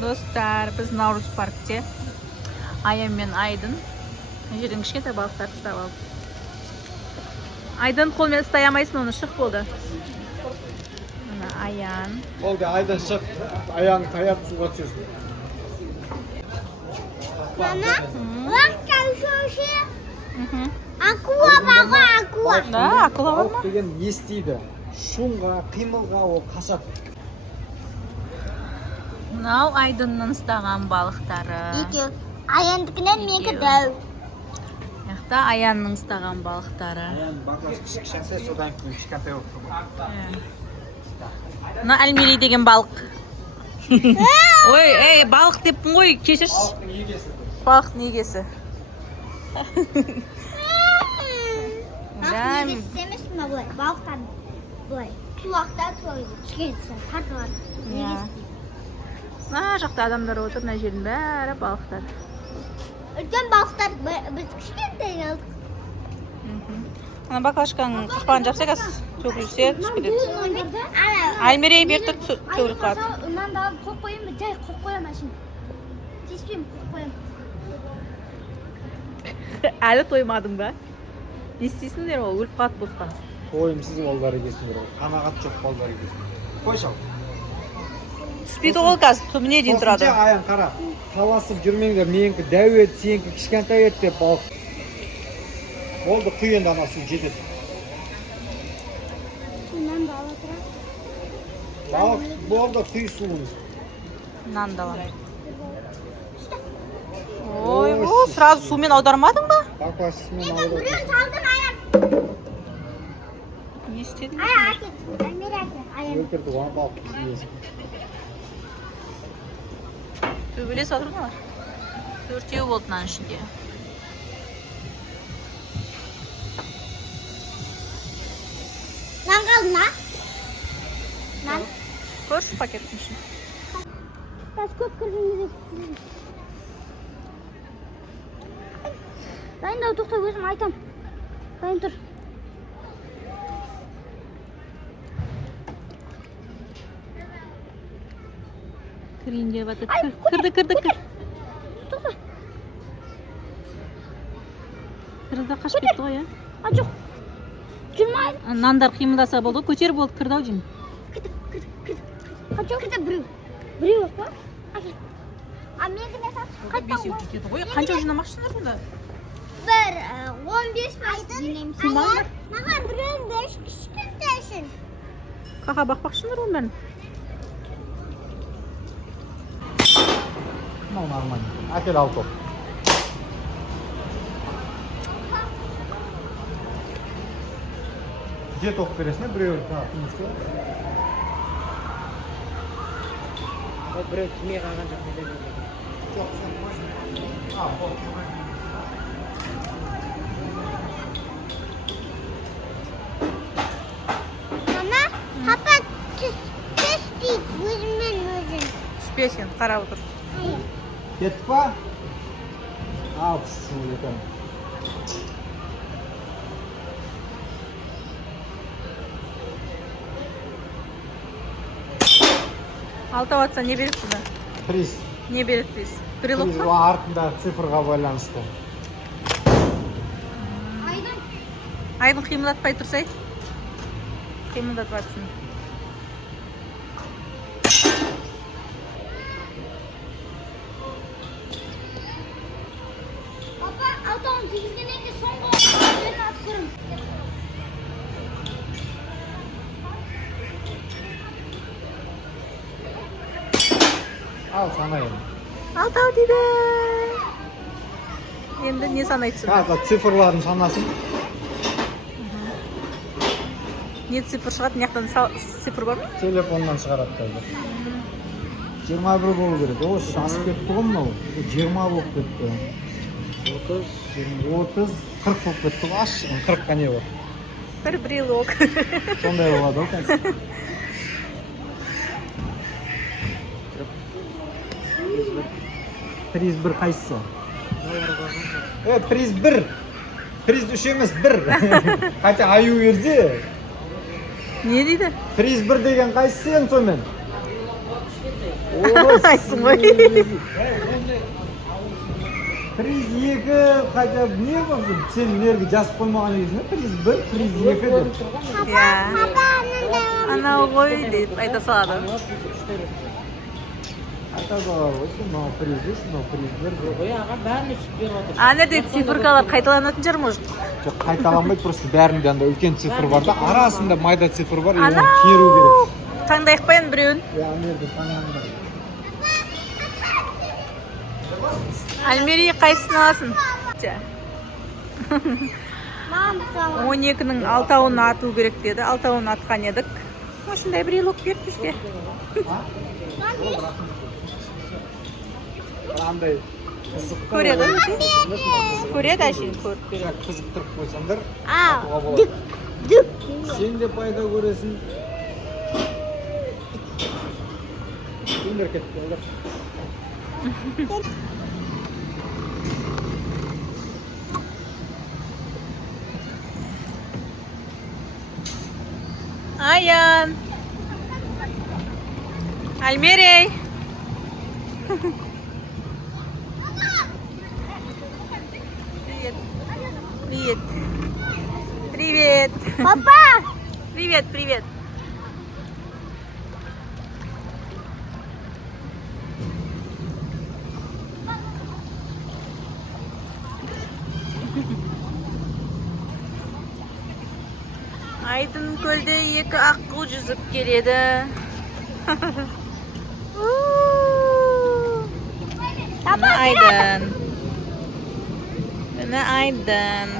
Достар, біз Наурыз паркте Аян мен Айдын жерден кішкентай балықтар ұстап алды. Айдын қолмен ұстай алмайсың, оны шық болды. Мына Аян. Болды, Айдын шық, аяғың таяп суға түсесің. Мама, бақта шошы. Акула бағы, акула. Да, акула бар ма? Балық деген естиді. Шумға, қимылға ол қашады. Мынау Айдынның ұстаған балықтары. Екеу. Аяндікінен менікі дәу. Яқта Аянның ұстаған балықтары. Аян бақаш кішкентай, содан кейін кішкентай болып тұрмайды. Мына әлмерей деген балық. Ой, балық деппін ғой, кешірші. Балықтың егесі. Балықтың егесі. Балық негесі емесін ма бұлай? Балықтан бұлай. Туақта туайды. Кішкентай, тартылады. Негесі. Мына жақта адамдар отыр, мына жердің бәрі балықтар. Үлкен балықтар біз кішкентай алдық. Ана баклажканың қақпағын жапсақ, төгіліп жүрсе түсіп кетеді. Әлмерей бері тұр төгіліп қалады. Мынаны да алып қойып қойын ба? Жай қойып қоям әшін. Тиіспеймін, қойып қоям. Әлі тоймадың ба? Не істейсіңдер ол? Өліп қалады босқан. Тойымсыз балдар егесіңдер ол. Қанағат жоқ балдар егесіңдер. Қой шал. Түспейді ол қазір, түбіне дейін тұрады. Қосымша Аян қара. Таласып жүрмеңдер, менікі дәу еді, сенікі кішкентай еді деп балық. Болды, құй енді ана су жетеді. Мынаны да ала тұра. Балық болды, құй суыңыз. Мынаны да аламын. Ой, сразу сумен аудармадың ба? Баклажкамен Мен ауырып. біреу салдым Аян. Не істедің? Аян әкет. Әлмер әкет. Аян. Өлтірді, оған балық жейесің. Төбелес отырдыңдар. Төртеу болды мынаның ішінде. Нан қалды ма? Нан? Көрші пакеттің ішін. Тас көп кіргенде. Дайындау, тоқта, өзім айтам. Дайын тұр. Кірейін деп жатыр. Кірді. Тоқта. Кірді қашып кетті ғой, А, жоқ. Жүрмайды. Нандар қимылдаса болды, көтер болды, кірді ау деймін. Кірді. Қачау кірді біреу. Біреу ақ па? Әкет. А менікі не сат? Бесеу жетеді ғой. Қанша жинамақшысыңдар сонда? Бір 15 жинаймыз. Сумаңдар. Маған біреуін беріш кішкентайшын. Қаға бақпақшыңдар оның бәрін. Мынау нормально. Әкел ал топ. Жет оқып бересің, біреуі тыңызды. Ол біреу тимей қалған жоқ. Жоқ, сен қойсын. Болды. Мама, папа түс дейді өзімен өзін. Түспесін, қарап отыр. Кетті па? Ал, су екен. Алтау атса не береді бұда? Приз. Не береді біз? Брелок Приз па? артындағы цифрға байланысты. Айдың қимылдатпай тұрсай. Қимылдатпатсын. Папа, алтауын тегізгеннен де соңғы жерін атып көрім. Ал, санайын. Алтау дейді. Енді не санайтсың? Қазір цифрларын санасын. Не цифр шығады, мынаяқтан цифр бар ма? Телефоннан шығарады қазір. 21 болу керек. О, асып кетті ғой мынау. 20 болып кетті. 30, 40 болып кетті ғой. Аш, 40-қа не бар? Бір брелок. Сондай болады ғой қазір. Приз 1 қайсысы? Приз 1. Приз 3 емес 1. Хотя аю берсе. Не дейді? Приз 1 деген қайсысы енді сонымен? Aytsın ғой. Приз 2 қайта не болды? Сен нерге жазып қоймаған екенсің, приз 1, приз 2 деп. Иә. Анау ғой деп айта салады. Айтады ғой, мынау приз 3, мынау приз 1 деп. Ой, аға бәрін ішіп беріп отыр. Ана дек цифркалар қайталанатын шығар может. Жоқ, қайталанбайды, просто бәрінде андай үлкен цифр бар да, арасында майда цифр бар, оны Анау керу керек. таңдайық па енді біреуін? Иә, мерді таңдаңдар. Альмерей қайсысын аласың? Мам, сама. 12-нің 6-ауын ату керек деді. 6-ауын атқан едік. Осындай бір елок берді бізге. Андай қызық Көреді ғой? Көреді әшейін көріп береді. қызықтырып қойсаңдар, Ау, атуға болады. дүк. Сен де пайда көресің. Келдер кетті, келдер. Аян! Альмерей! Привет. Привет. Привет. Папа! Привет, привет. Айдын көлде екі аққу жүзіп келеді. Мына Айдын. Мына Айдын.